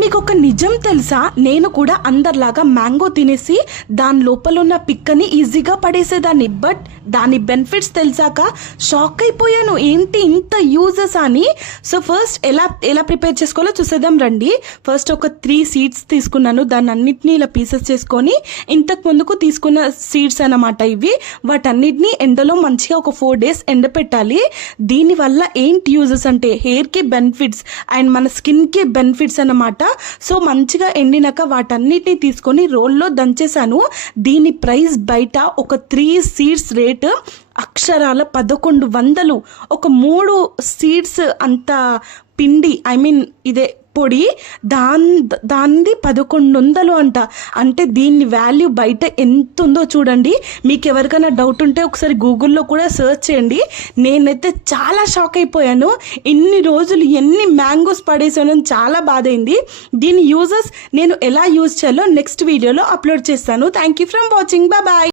మీకు ఒక నిజం తెలుసా, నేను కూడా అందరిలాగా మ్యాంగో తినేసి దాని లోపల ఉన్న పిక్కని ఈజీగా పడేసేదాన్ని. బట్ దాని బెనిఫిట్స్ తెలిసాక షాక్ అయిపోయాను, ఏంటి ఇంత యూజెస్ అని. సో ఫస్ట్ ఎలా ప్రిపేర్ చేసుకోవాలో చూసేద్దాం రండి. ఫస్ట్ ఒక 3 సీడ్స్ తీసుకున్నాను, దాన్ని అన్నిటినీ ఇలా పీసెస్ చేసుకొని, ఇంతకు ముందుకు తీసుకున్న సీడ్స్ అన్నమాట ఇవి. వాటన్నిటిని ఎండలో మంచిగా ఒక 4 days ఎండపెట్టాలి. దీనివల్ల ఏంటి యూజెస్ అంటే హెయిర్కి బెనిఫిట్స్ అండ్ మన స్కిన్కి బెనిఫిట్స్ అన్నమాట. సో మంచిగా ఎండినాక వాటన్నిటిని తీసుకొని రోల్లో దంచేసాను. దీని ప్రైస్ బయట ఒక 3 సీడ్స్ రేట్ అక్షరాల 1100. ఒక 3 సీడ్స్ అంత పిండి, ఇదే పొడి, దాన్ని 1100 అంట. అంటే దీని వాల్యూ బయట ఎంత ఉందో చూడండి. మీకు ఎవరికైనా డౌట్ ఉంటే ఒకసారి గూగుల్లో కూడా సెర్చ్ చేయండి. నేనైతే చాలా షాక్ అయిపోయాను. ఇన్ని రోజులు ఎన్ని మ్యాంగోస్ పడేసానని చాలా బాధ అయింది. దీని యూజెస్ నేను ఎలా యూజ్ చేయాలో నెక్స్ట్ వీడియోలో అప్లోడ్ చేస్తాను. Thank you for watching. Bye.